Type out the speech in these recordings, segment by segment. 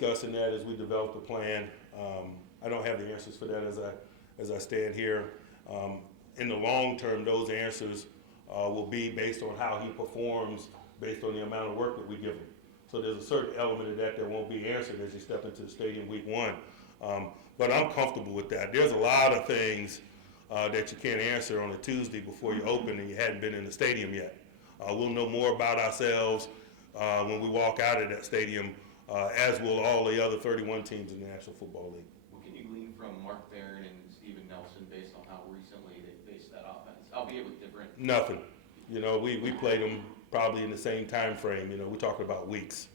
discussing that as we develop the plan. I don't have the answers for that as I stand here. In the long term, those answers will be based on how he performs, based on the amount of work that we give him. So there's a certain element of that won't be answered as you step into the stadium week one. But I'm comfortable with that. There's a lot of things that you can't answer on a Tuesday before you open and you hadn't been in the stadium yet. We'll know more about ourselves when we walk out of that stadium, as will all the other 31 teams in the National Football League. What can you glean from Mark Barron and Steven Nelson based on how recently they faced that offense, albeit with different? Nothing. You know, we played them probably in the same time frame. You know, we're talking about weeks.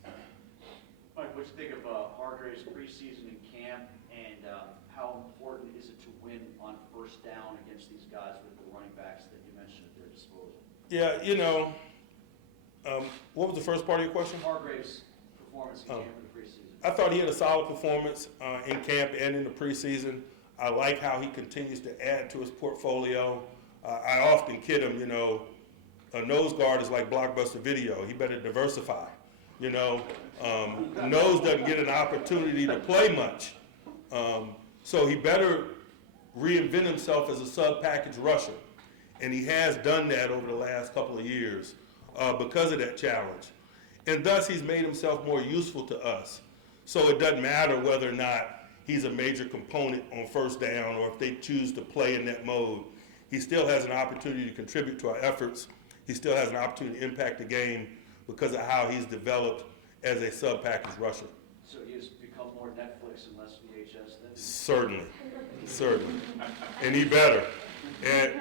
Mike, what you think of Hargrave's preseason and camp, and how important is it to win on first down against these guys with the running backs that you mentioned at their disposal? Yeah, you know, what was the first part of your question? Hargrave's performance in camp in the preseason. I thought he had a solid performance in camp and in the preseason. I like how he continues to add to his portfolio. I often kid him, you know, a nose guard is like Blockbuster Video. He better diversify. You know, nose doesn't get an opportunity to play much. So he better reinvent himself as a sub-package rusher. And he has done that over the last couple of years because of that challenge. And thus he's made himself more useful to us. So it doesn't matter whether or not he's a major component on first down or if they choose to play in that mode. He still has an opportunity to contribute to our efforts. He still has an opportunity to impact the game because of how he's developed as a sub-package rusher. So he has become more Netflix and less VHS then? Certainly, certainly. And he better. And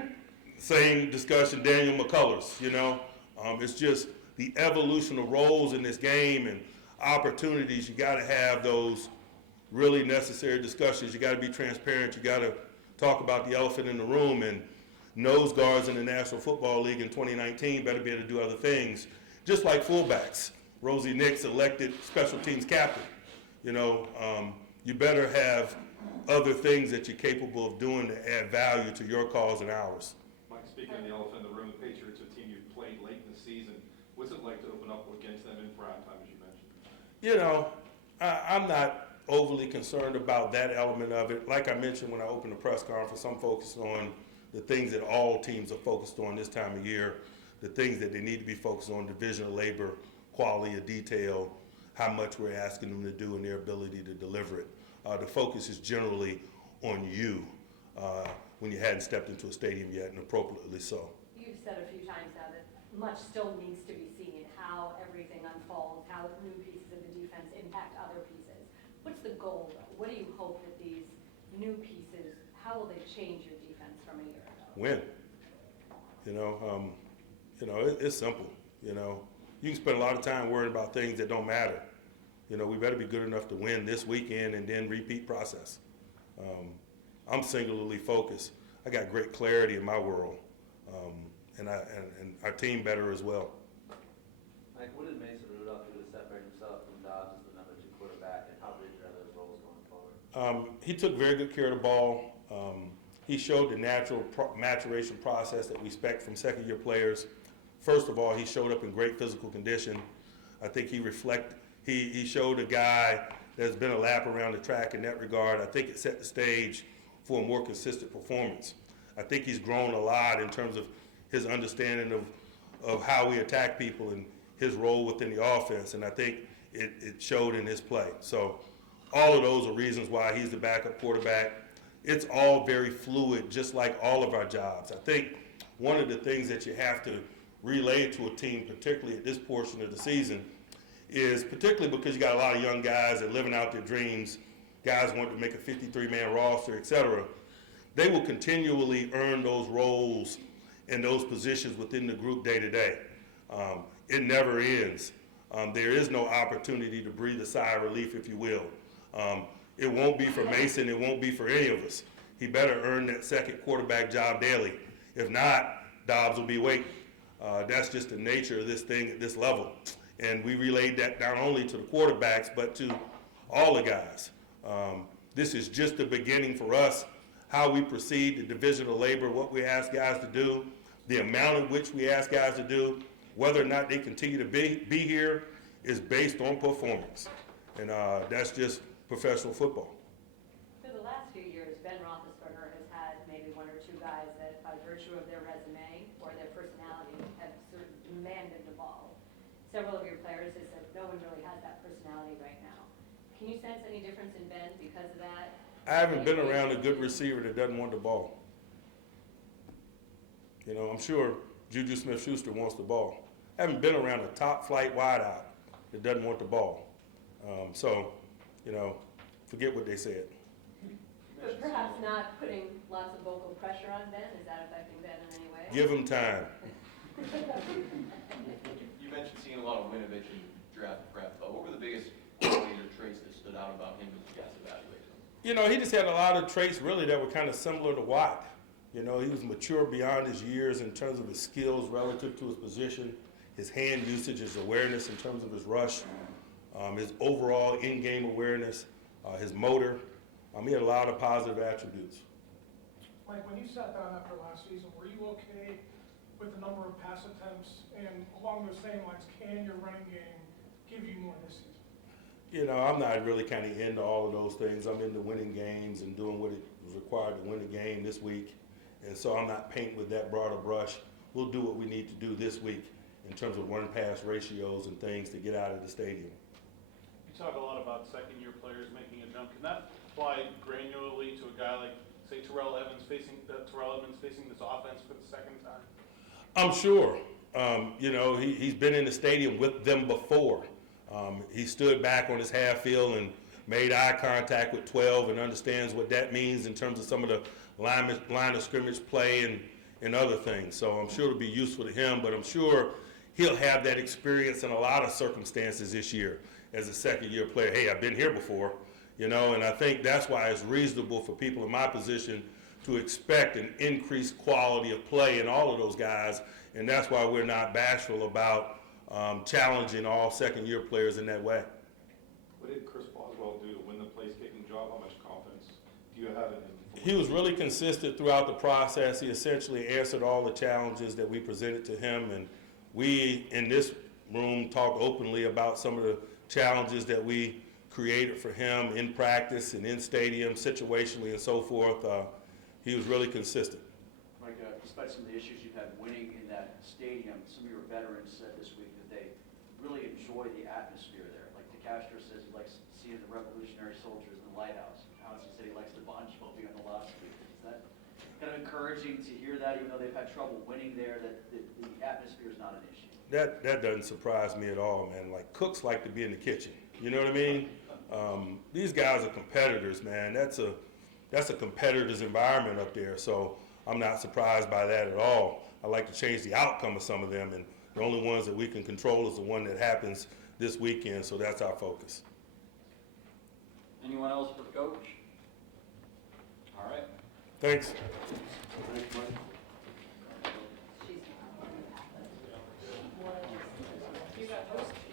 same discussion, Daniel McCullers, you know. It's just the evolution of roles in this game and opportunities. You got to have those really necessary discussions. You got to be transparent. You got to talk about the elephant in the room. And nose guards in the National Football League in 2019 better be able to do other things, just like fullbacks. Rosie Nix elected special teams captain. You know, you better have other things that you're capable of doing to add value to your cause and ours. Mike, speaking of the elephant in the room, the Patriots are a team you've played late in the season. What's it like to open up against them in prime time, as you mentioned? You know, I'm not overly concerned about that element of it. Like I mentioned when I opened the press conference, I'm focused on the things that all teams are focused on this time of year, the things that they need to be focused on, division of labor, quality of detail, how much we're asking them to do and their ability to deliver it. The focus is generally on you when you hadn't stepped into a stadium yet, and appropriately so. You've said a few times now that much still needs to be seen in how everything unfolds, how new pieces of the defense impact other pieces. What's the goal, though? What do you hope that these new pieces, how will they change your defense from a year ago? Win. You know, it's simple. You know, you can spend a lot of time worrying about things that don't matter. You know, we better be good enough to win this weekend and then repeat process. I'm singularly focused. I got great clarity in my world, and our team better as well. Mike, what did Mason Rudolph do to separate himself from Dobbs as the number 2 quarterback, and how big are those roles going forward? He took very good care of the ball. He showed the natural maturation process that we expect from second-year players. First of all, he showed up in great physical condition. I think he showed a guy that's been a lap around the track in that regard. I think it set the stage for a more consistent performance. I think he's grown a lot in terms of his understanding of how we attack people and his role within the offense, and I think it showed in his play. So all of those are reasons why he's the backup quarterback. It's all very fluid, just like all of our jobs. I think one of the things that you have to relay to a team, particularly at this portion of the season, is particularly because you got a lot of young guys that are living out their dreams, guys want to make a 53-man roster, et cetera. They will continually earn those roles and those positions within the group day to day. It never ends. There is no opportunity to breathe a sigh of relief, if you will. It won't be for Mason. It won't be for any of us. He better earn that second quarterback job daily. If not, Dobbs will be waiting. That's just the nature of this thing at this level. And we relayed that not only to the quarterbacks, but to all the guys. This is just the beginning for us, how we proceed, the division of labor, what we ask guys to do, the amount in which we ask guys to do, whether or not they continue to be here is based on performance. And that's just professional football. For the last few years, Ben Roethlisberger has had maybe one or two guys that, by virtue of their resume or their personality, have sort of demanded the ball. Several of your players have said no one really has that personality right now. Can you sense any difference in Ben because of that? I haven't been around a good receiver that doesn't want the ball. You know, I'm sure Juju Smith-Schuster wants the ball. I haven't been around a top flight wideout that doesn't want the ball. So, you know, forget what they said. But perhaps not putting lots of vocal pressure on Ben, is that affecting Ben in any way? Give him time. You mentioned seeing a lot of Winovich in draft prep, but what were the biggest qualities or traits that stood out about him as you guys evaluated him? You know, he just had a lot of traits really that were kind of similar to Watt. You know, he was mature beyond his years in terms of his skills relative to his position, his hand usage, his awareness in terms of his rush, his overall in-game awareness, his motor. He had a lot of positive attributes. Mike, when you sat down after last season, were you okay with the number of pass attempts? And along those same lines, can your running game give you more this season? You know, I'm not really kind of into all of those things. I'm into winning games and doing what it was required to win the game this week. And so I'm not painting with that broader brush. We'll do what we need to do this week in terms of run-pass ratios and things to get out of the stadium. You talk a lot about second-year players making a jump. Can that apply granularly to a guy like, say, Terrell Evans facing this offense for the second time? I'm sure. You know, he's been in the stadium with them before. He stood back on his half field and made eye contact with 12 and understands what that means in terms of some of the line of scrimmage play and other things. So I'm sure it'll be useful to him, but I'm sure he'll have that experience in a lot of circumstances this year as a second-year player. Hey, I've been here before, you know, and I think that's why it's reasonable for people in my position to expect an increased quality of play in all of those guys, and that's why we're not bashful about challenging all second-year players in that way. What did Chris Boswell do to win the place-kicking job? How much confidence do you have in him? He was really consistent throughout the process. He essentially answered all the challenges that we presented to him, and we in this room talked openly about some of the challenges that we created for him in practice and in stadium, situationally and so forth. He was really consistent. Mike, despite some of the issues you've had winning in that stadium, some of your veterans said this week that they really enjoy the atmosphere there. Like DeCastro says he likes seeing the Revolutionary Soldiers in the lighthouse. Honestly said he likes the Bon Jovi on the last week. Is that kind of encouraging to hear that, even though they've had trouble winning there, that the atmosphere is not an issue? That doesn't surprise me at all, man. Like, cooks like to be in the kitchen. You know what I mean? These guys are competitors, man. That's a competitor's environment up there, so I'm not surprised by that at all. I like to change the outcome of some of them, and the only ones that we can control is the one that happens this weekend, so that's our focus. Anyone else for the coach? All right. Thanks. Thanks, Mike.